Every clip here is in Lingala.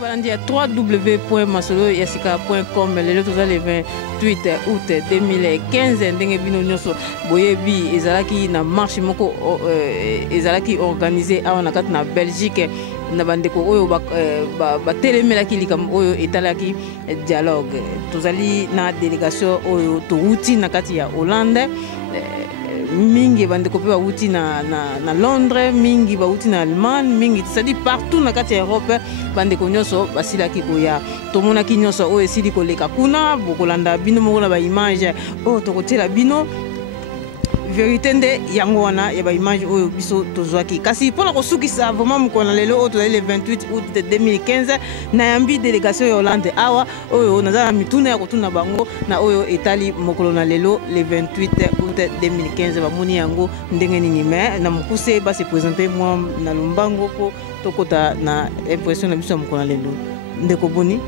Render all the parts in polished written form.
www.masoloyasika.com le 28 août 2015 ndenge bino nyonso boyebi ezalaki na marche moko ezalaki organisé awa na kati na Belgique na bandeko oyo batelemelaki likambo oyo etalaki dialogue tozali na délégation oyo touti na kati ya Hollande mingi bandeko pe bauti na Londres mingi bauti na Allemagne mingi c'est-à-dire partout na kati ya Europe bandeko nyonso basilaki koya tomonaki nyonso oyo esili koleka kuna bokolanda bino moko na ba image oyo tokotela bino vérité nde yango wana ya ba image oyo biso tozwaki kasi mpona kosukisa vraiment mokona lelo oyo tozali le 28 août 2015 na yambi délégation ya Hollande awa oyo naza na mituna ya kotuna bango na oyo etali mokolo na lelo le 28 août 2015 bamoni yango ndenge nini me na mokuse base présenter moi na lombango po tokota na impression na biso ya mokolo na lelo ndeko boni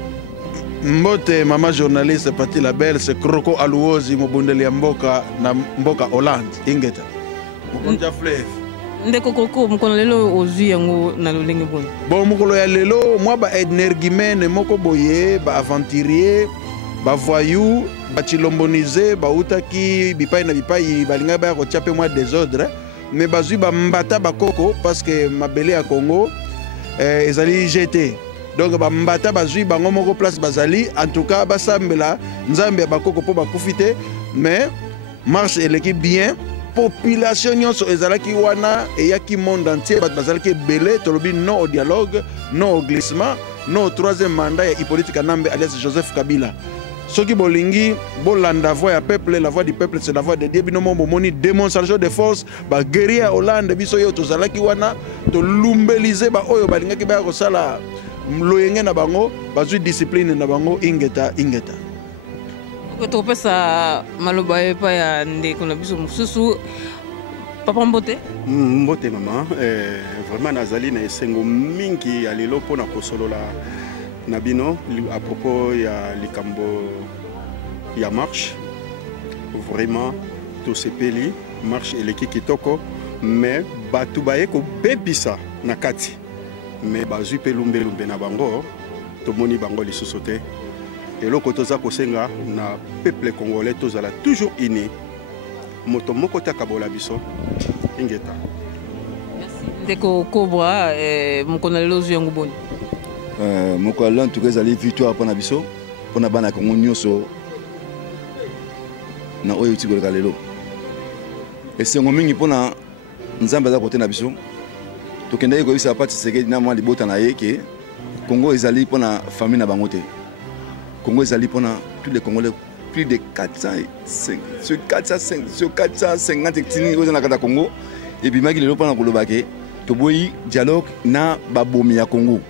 Mbote mama journaliste Pati Label c'est Kroko Aluozi mobondeli ya mboka na mboka Hollande ingeta mokonja fleuve ndeko koko mokolo lelo ozwi yango na lolenge boni bon mokolo ya lelo mwa ba energimene moko boye ba aventurier ba voyou ba chilombonize ba utaki bipai na bipai balinga ba ko chape mwa désordre mais bazwi ba mbata bakoko parce que mabele ya Congo ezali jeté. Donc bambata bazui bango moko place bazali en tout cas basambela nzambe ya bakoko po bakufite mais marche eleki bien population nyonso ezalaki wana eyaki monde entier bazalaki belé tolobi non au dialogue non au glissement non au troisième mandat ya Hippolyte Kanambe alias Joseph Kabila soki bolingi bolanda voix ya peuple la voix du peuple c'est la voix de Dieu bino mombo moni démonstration de force ba guerrier Hollande biso yo tozalaki wana to lumbelize ba oyo balingaki ba kosala mloyenge na bango bazui discipline na bango ingeta topesa maloba epa ya ndeko na biso mosusu papa Mbote Mbote mama vraiment nazali na esengo mingi ya lelo mpona kosolola na bino à propos ya likambo ya marche vraiment tosepeli marche eleki kitoko mais batu baye kobebisa na kati mais bazui pe lumbe na bango tomoni bango lisusu te eloko toza kosenga na peuple congolais tozala toujours uni moto moko takabola biso ingeta merci ndeko Cobra mokona lelo zwi yango boni moko ala ntuka ezali victoire mpona biso mpona bana Congo nyonso na oyo euti koleka lelo esengo mingi mpona nzambe aza kote na biso tokendaki koyebisa Pati Tshisekedi na mwa libota na ye ke Congo ezali mpona famille na bango te Congo ezali mpona tous les Congolais plus de 450 tini oyo na kata Congo ebimaki lelo mpona koloba ke toboyi dialogue na babomi ya Congo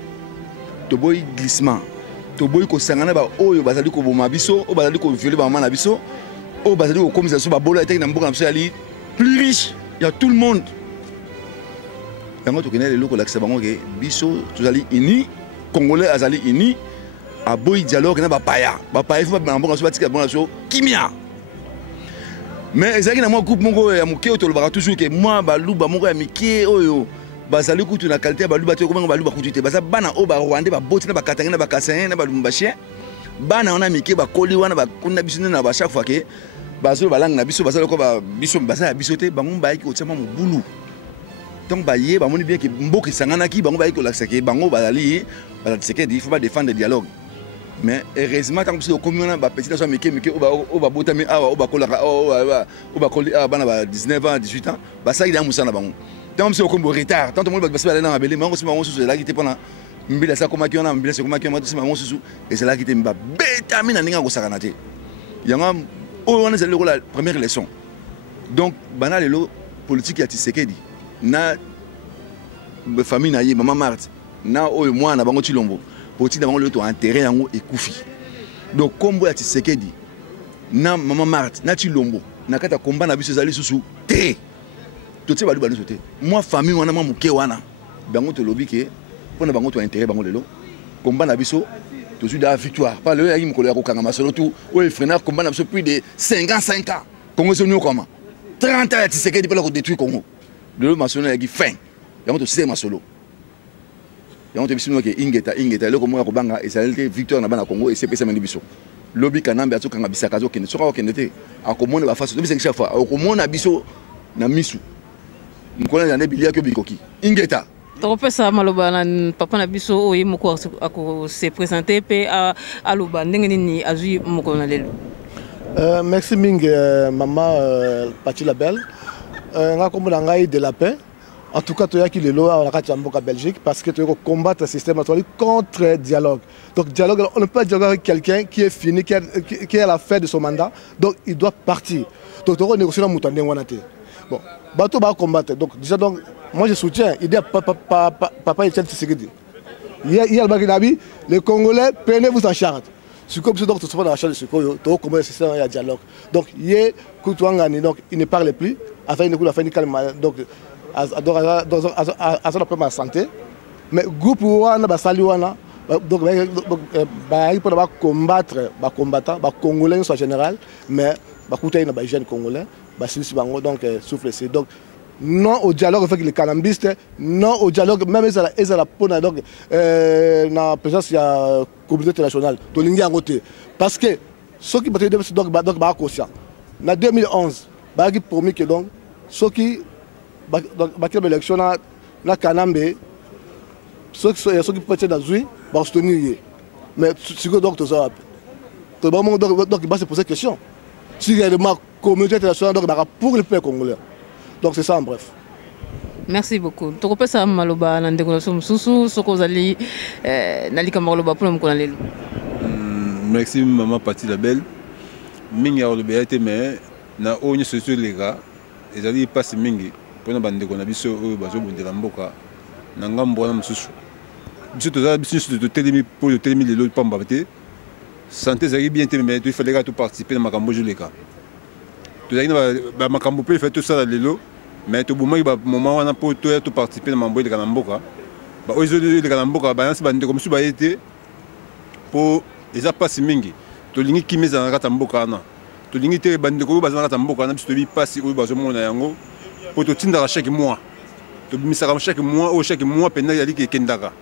toboyi glissement toboyi kosangana ba oyo bazali koboma biso oyo bazali koviole bamama na biso oyo bazali kokomisa biso babola eteki na mboka na biso yali plus riche ya tout le monde yango tokende lelo kolakisa bango ke biso tozali uni congolais azali uni aboyi dialogue na bapaya fo babima mboka biso batika bango na biso kimia mais ezalaki na mwa groupe moko ya moke oyo tolobaka toujours ke mwa baluba moko ya mike oyo bazali kutu na qualité ya baluba te kobenga baluba kutu te baza bana oyo barwandais baboti na bakatange na bakasayen na balumbashien bana wana mike bakoli wana bakunda biso nde na bachaque fois ke bazolo balangue na biso bazali ko biso baza ya biso te bango bayaki kotia mwa mobulu donc baye bamoni bien ke mboka esanganaki bango bayaki kolakisa ke bango bazali Tshisekedi il faut pas défendre le dialogue mais heureusement tant que biso okomi wana bapetit na so mike oyo babotami awa oyo bakolaka oyo bakoli awa bana ba 19 ans 18 ans basalaki na mosala na bango tant biso okomi retard tant tomoni basi balali na mabele bango si bango susu ezalaki te mpona mbila asa komaki wana mbila sekomaki wana tosi bango susu ezalaki te babetami na ndenge ya kosakana te yango oyo wana ezali lokola première leçon donc bana lelo politique ya Tshisekedi na famille na ye mama Marthe na oyo mwana bango Chilombo politique na bango lelo to intérêt yango ekufi donc kombo ya Tshisekedi na mama Marthe na Chilombo na kata komba na biso ezali susu te totie baluba nyonso te mwa famille wana mwa moke wana bango tolobi ke mpona bango to intérêt bango lelo komba na biso tozwi da victoire pas lelo yaki mokolo ya kokanga masolo tu oyo efrena komba na biso plus de 55 ans Congo ezoni okoma 30 ans ya Tshisekedi mpona kodétruire Congo lelo masolo yaki fin yango tosise masolo yango te biso ke ingeta eloko moko kobanga ezalaki victoire na bana Congo et c'est pesa biso lobi kanambe azokanga bisaka azokende soka okende te akomona bafasi tobisa chaque fois akomona biso na misu mukona na bilia ko bikoki ingeta tokopesa maloba na papa na biso oyo moko ako se présenter pe aloba ndenge nini azui moko na lelo. Merci mingi maman Pati la Belle nga komona ngai de la paix. En tout cas, tu as qui le lot à la Belgique parce que tu veux combattre le système contre dialogue. Donc, dialogue, on ne peut pas dialoguer avec quelqu'un qui est fini, qui est à la fin de son mandat. Donc, il doit partir. Donc, tu dois négocier dans le bon, bateau va combattre. Donc, déjà, donc, moi je soutiens. Il dit à papa Etienne Tshisekedi. Hier, les Congolais, prenez-vous en charge. C'est comme si donc tu se prends dans la charge de ce qu'on tu comment le système il y a dialogue. Donc, hier, Koutouangani, donc il ne parle plus. Afin de faire une calme. Donc, à son ma santé mais groupe wana basali wana donc il faut combattre ba combattant ba congolais en général mais ba kutaina ba jeunes congolais ba sisi bango donc souffle c'est donc non au dialogue avec les canambistes non au dialogue même ezala pona donc na présence ya communauté internationale to lingi ngote parce que ceux qui battent donc ba conscient na 2011 ba qui promis que donc ceux qui bakila l'élection na Kanambe ceux qui prêtent dans Zui va soutenir mais si que donc tout ça donc il va se poser question si réellement communauté internationale donc pour le peuple congolais donc c'est ça en bref. Merci beaucoup. Tokopesa maloba na ndeko so mususu soko zali nalika maloba pour mko na lelo. Merci maman Pati la Belle mingi ya lobe été mais na onye sociaux les gars ezali passe mingi pona bandeko na biso oyo bazobundela mboka na ngambo wana mususu biso tozala biso de telemi pour le telemi lelo pamba te santé zali bien te mais il fallait tout participer na makambo joleka tozali na ba makambo pe fait tout ça lelo mais to bomaki ba moment wana pour tout participer na mambo eleka na mboka ba oyo eleka na mboka ba yansi bandeko mususu ba été pour eza passe mingi to lingi kimeza na kata mboka na to lingi te bandeko ba na kata mboka na biso to bi passe oyo bazomona yango pour te tindara chaque mois. Tu bimisara chaque mois pendant yali ke kendaka.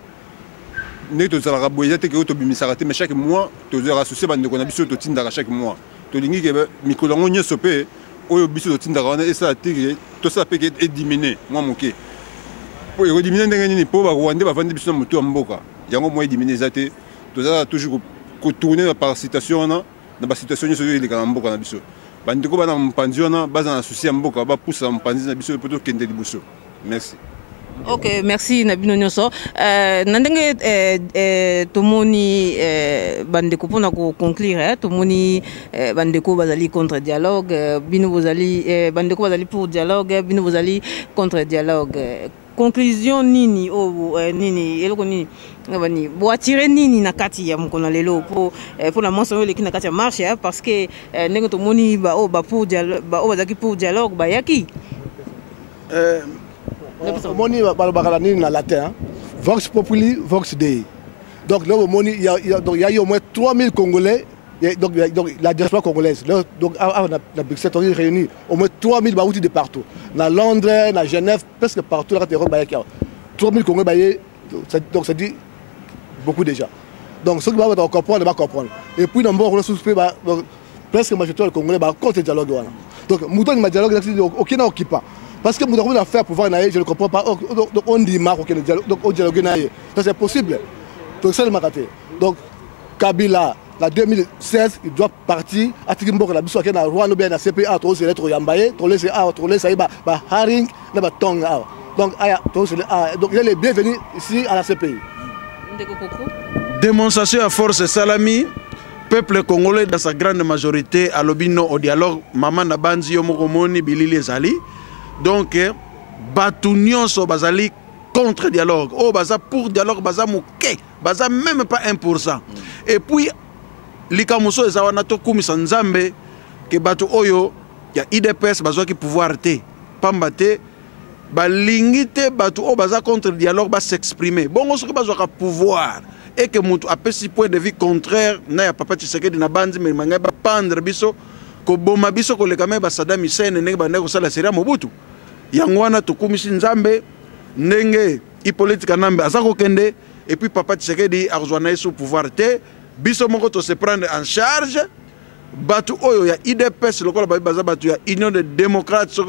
Ne to zala boyeza te ke to bimisara te mais chaque mois to zara associé bande ko na biso to tindara chaque mois. To lingi ke mikolango nyoso pe oyo biso to tindara na esa te to sa pe ke diminuer moi moké. Pour diminuer ndenge nini po ba Rwanda ba vandi biso na moto mboka. Yango moi diminuer zate to zara toujours ko tourner par citation na ba situation nyoso ile ka mboka na biso. Bandeko bana mpanzi wana baza na souci ya mboka ba poussa mpanzi na biso poto kende liboso. Merci. Ok, merci Nabino Nyoso. Nandenge tomoni bandeko pona ko conclure tomoni bandeko bazali contre dialogue, bino bozali bandeko bazali pour dialogue, bino bozali contre dialogue. Conclusion nini nini eloko nini bani bo attirer nini na kati ya mkono lelo pour la mention le ki na kati ya marche parce que ndenge to moni ba pour dialogue ba bazaki pour dialogue ba yaki moni ba nini na latin vox populi vox dei donc là moni il y a eu au moins 3000 Congolais donc la diaspora congolaise donc la Bruxelles réunis au moins 3000 baouti de partout dans Londres dans Genève presque partout là 3000 Congolais donc ça dit beaucoup déjà donc ceux qui vont comprendre va comprendre et puis dans bon presque majorité Congolais contre le dialogue donc mouton ma dialogue aucun n'occupe parce que nous avons faire pouvoir je ne comprends pas donc on dit marque aucun dialogue donc au dialogue ça c'est possible donc c'est le maraté donc Kabila la 2016 il doit partir à Tikimbo la biso na Rwanda bien na CPA to se lettre yambaye to laisser ba haring na ba tonga donc aya to se donc il est bienvenu ici à la CPI. Démonstration à force salami peuple congolais dans sa grande majorité à l'obino au dialogue maman na banzi yo mokomoni bilili ezali donc batu nyonso bazali contre dialogue oh baza pour dialogue baza moke baza même pas 1%. Et puis likamuso ezawana to kumisa nzambe ke batu oyo ya IDPS bazwa ki pouvoir te pamba te balingi te batu o baza contre dialogue ba s'exprimer bongo soki bazwa ka pouvoir et que mutu apesi point de vue contraire na ya papa Tshisekedi na bandi mais manga ba pendre biso ko boma biso ko lekame ba Saddam Hussein ndenge ba ndeko sala seria Mobutu yango wana to kumisi nzambe ndenge ipolitika nambe azako kende et puis papa Tshisekedi arjoana sous pouvoir te biso moko to se prendre en charge batu oyo ya IDPS lokola baza batu ya Union des démocrates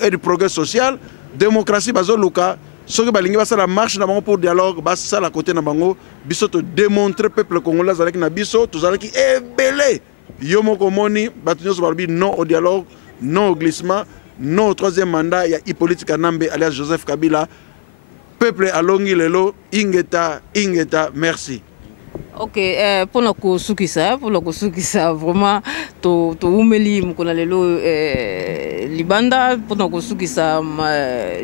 et du progrès social démocratie bazo luka soki balingi basala marche na bango pour dialogue basala côté na bango biso to démontrer peuple congolais azalaki na biso tozalaki ebele yo moko moni batu nyonso balobi non au dialogue non au glissement non au troisième mandat ya Hippolyte Kanambe alias Joseph Kabila peuple alongi lelo ingeta merci. Ok, pour la kusukisa vraiment to umeli mukona lelo libanda pour la kusukisa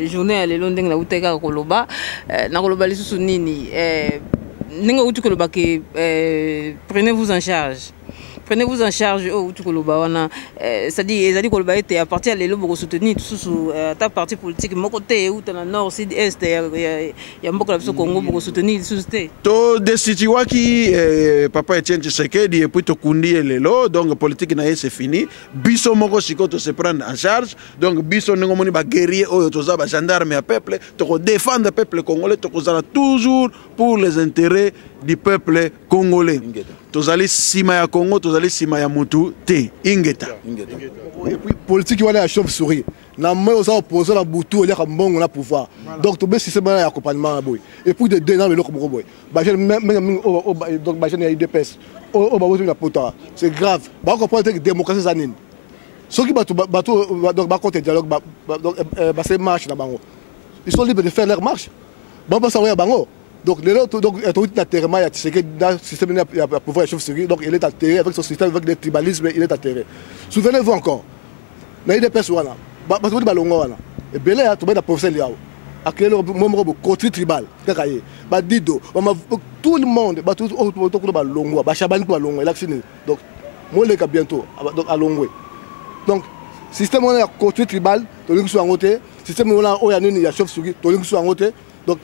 journée lelo ndenge na uteka koloba na koloba lisusu nini ndenge uti koloba ke prenez-vous en charge. Prenez-vous en charge au Tukoloba wana c'est-à-dire ezali koloba ete à partir lelo boko soutenir sous ta parti politique moko te ou na nord sud est ya mboka la biso Congo boko soutenir sous te to desitiwaki papa Etienne Tshisekedi et puis to kundi lelo donc politique na c'est fini biso moko siko to se prendre en charge donc biso nengo moni ba guerrier oyo toza ba gendarme ya peuple to défendre peuple congolais to kozala toujours pour les intérêts du peuple congolais. Tozali sima ya Congo, tozali sima ya mutu te ingeta. Et puis politique wana ya chauve-souris. Na moi osa opposer la butu ya mbongo na pouvoir. Donc to be système ya accompagnement boy. Et puis de deux ans le lokoko boy. Ba même donc ba jeune ya IDPS. O ba wotu na pota. C'est grave. Ba comprendre que démocratie zanine. Ceux qui bato donc ba contre dialogue donc ba c'est marche na bango. Ils sont libres de faire leur marche. Ba pas savoir bango. Donc, les autres, donc, il y a un système de pouvoir de chauve-souris, donc il est atterré avec son système, avec le tribalisme, il est atterré. Souvenez-vous encore, il y a des personnes, et bien là, il y a des professeurs qui ont un côté tribal, tout le monde, tout le monde, donc, moi, je vais bientôt à Longwe. Donc, système de côté tribal, il y a un système de chauve-souris, il y a un donc,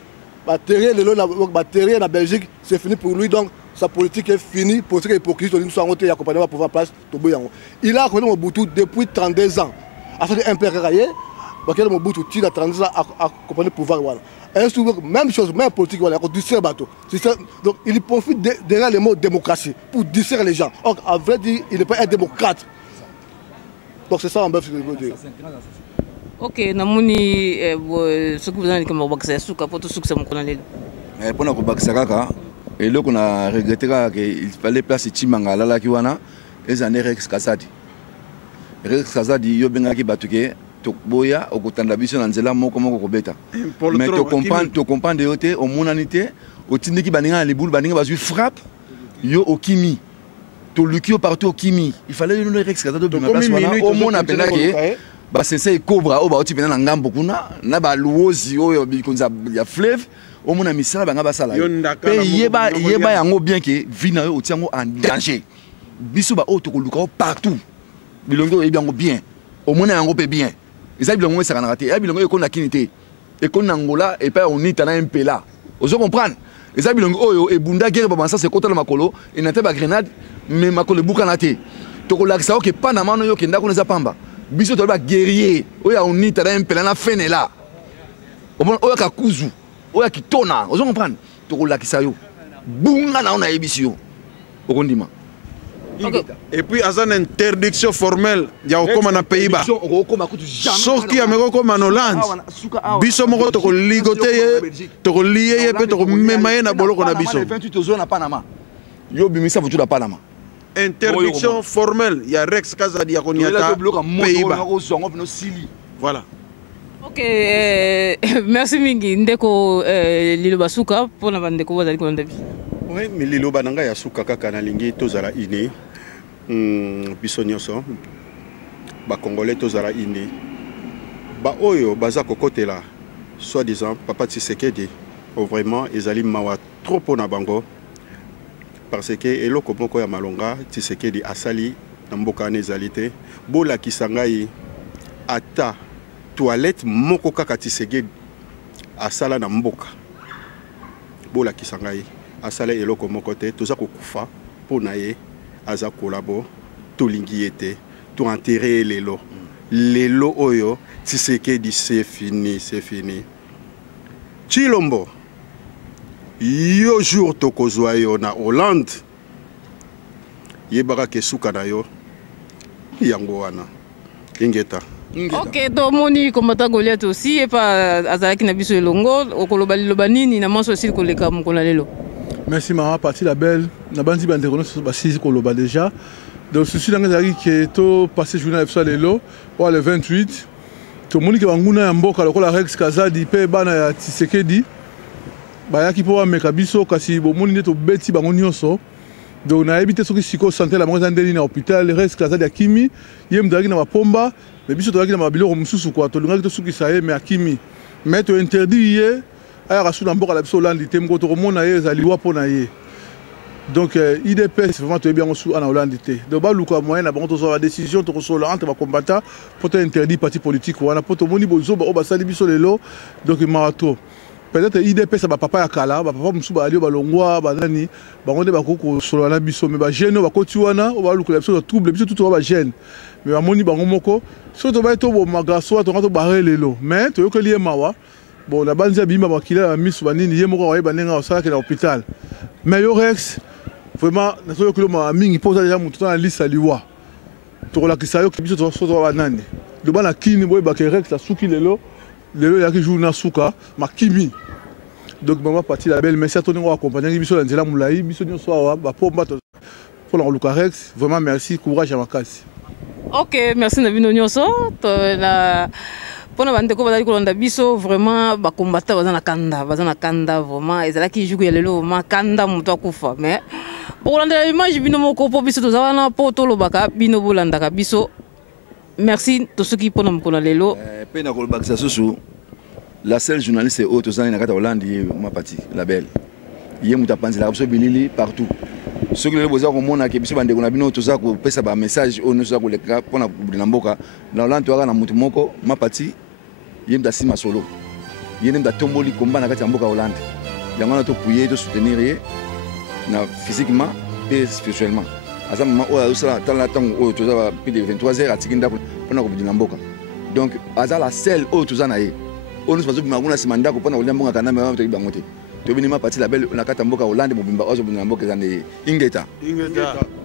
batterie en Belgique, c'est fini pour lui, donc sa politique est finie, politique hypocrite, il a accompagné pour pouvoir place. Il a accompagné Mobutu depuis 32 ans. Afin d'un père raillé, Mobutu tire à 32 ans à accompagner le pouvoir. Même chose, même politique, il a distraire le bateau. Donc il profite derrière les mots démocratie pour distraire les gens. Or, à vrai dire, il n'est pas un démocrate. Donc c'est ça en bref ce que je veux dire. Ok, namoni ce que vous avez dit comme bakisa suka pour tout succès mon colonel. Pour na ko bakisa kaka et là qu'on a regretté qu'il fallait placer Chimanga là qui wana et ça n'est Rex Kasadi. Rex Kasadi yo benga ki batuke to boya okutanda biso na nzela moko ko beta. Mais to comprendre de yote au monanité au tindiki baninga les boules baninga bazui frappe yo okimi. To lukio partout okimi. Il fallait nous Rex Kasadi de ma place wana au mon appela que ba sensei cobra o ba oti pena na ngambo kuna na ba luozi oyo bikonza ya fleuve o mona misala banga basala pe yeba yango bien que vina yo otiango en danger biso ba auto koluka partout bilongo e bien bien o mona yango pe bien eza bilongo esaka na raté ya bilongo e kona kinité e kona ngola e pa onita na mpela ozo comprendre eza bilongo oyo e bunda guerre ba bansa se kota la makolo e na te ba grenade mais makolo buka na te to ko lakisa o ke panama no yo ke ndako neza pamba biso to ba guerrier oya onita na mpela na fene la oya kakuzu oya kitona ozo comprendre to ko lakisa yo bunga na ona ebisio okondima. Et puis il y a une interdiction formelle il y a au na Pays-Bas soki ya meko koma na Hollande biso moko to ko ligoter to ko lier pe to ko memaye na boloko na biso 28 ozo na Panama yo bimisa votu na Panama. Interdiction formelle, il y a Rex Kasadi ya koniata Pays-Bas. Voilà. Ok, merci mingi ndeko Liloba Suka pour na bandeko bazali ko ndabi. Oui, mais Liloba nanga ya suka kaka na lingi tozala ine. Biso nyonso ba congolais tozala ine. Ba oyo baza kokotela soi-disant papa Tshisekedi vraiment ezali mawa trop na bango. Parce que eloko moko ya malonga Tshisekedi asali na mboka nezalité bola kisangai ata toilette moko kaka Tshisekedi asala na mboka bola kisangai asala eloko moko te toza kokufa pona ye aza kolabo tolingi ete to enterrer lelo oyo Tshisekedi c'est fini Chilombo yo jour tokozwa yo na Hollande yebaka ke suka na yo yango wana ingeta. Ok, donc moni combattant Goliath aussi et pas azalaki na biso elongo okoloba liloba nini na manso aussi koleka mokona lelo. Merci maman partie la belle na bandi bande kono basi koloba déjà. Donc ceci dans ezalaki que to passer journée à lelo ou le 28 to moni ke banguna ya mboka lokola Rex Kazadi pe bana ya Tshisekedi bayaki po ameka biso kasi bomoni nde to beti bango nyonso. Donc na ebité soki siko santé la mwanza ndeli na hôpital Rex Kazadi akimi yem ndaki na mapomba mais biso tozalaki na mabiloko mosusu kwa tolingaki tosukisa ye mais akimi mais to interdit ye ayaka su na mboka na biso Hollande te moko tokomona ye ezali lwa mpo na ye. Donc IDPS vraiment toyebi yango su ana Hollande te donc baluka moyen na bango tozwa badécision tokosola entre bacombattant mpo to interdit parti politique wana mpo tomoni bozoba oyo basali biso lelo donc marato peut-être IDPS bapapa ya kala bapapa mosusu baali oyo balongwa banani bango nde bakoki kosolola na biso mais bagene oyo bakoti wana oyo balukela biso trouble biso tutu oyo bagene mais bamoni bango moko soki tobai tobomaka so tonga tobare lelo mais toyokeli ye mawa bon na banzi abimba makila ya miso banini ye moko akoyeba ndenge asalaki na hôpital mais yo Rex vraiment nazoyokeli mawa mingi mpo oza deja motu to na liste liwa tokolakisa yo biso tosotoa banani loba na kini boyebake Rex asuki lelo yaki jour na suka makimi donc maman partie la belle merci à ton accompagner biso la nzela mulayi biso nyonso awa bapomba pour la Luka Rex vraiment merci courage à makasi. Ok, merci na bino nyonso la pona bande ko bazali kolanda biso vraiment ba combattant bazana kanda vraiment ezalaki juku ya lelo makanda mutu akufa mais bokolanda image bino moko po biso tozawana po tolobaka bino bolandaka biso. Merci to ceux qui pona mokona lelo pe na kolobakisa susu la seule journaliste est haute na kata Hollande ma partie la belle ye muta panzela biso bilili partout ceux qui le boza komona ke biso bande kona bino toza ko pesa ba message o nous za ko leka pona kubulina mboka na Hollande toaka na mutu moko ma partie ye mta sima solo ye mta tomboli komba na kati ya mboka Hollande yango na to pouiller to soutenir ye na physiquement et spirituellement. À ce moment où il y a plus de 23 heures à Tikinda pour nous mboka. Donc, à la seule où tout ça n'a eu. On nous passe par une semaine pour nous aller à Canada mais on va bangoter. Tu viens partir la belle na kata mboka Hollande pour bimba ozo mboka za Ingeta.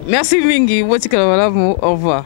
Merci mingi, wotikala wala mu, au revoir.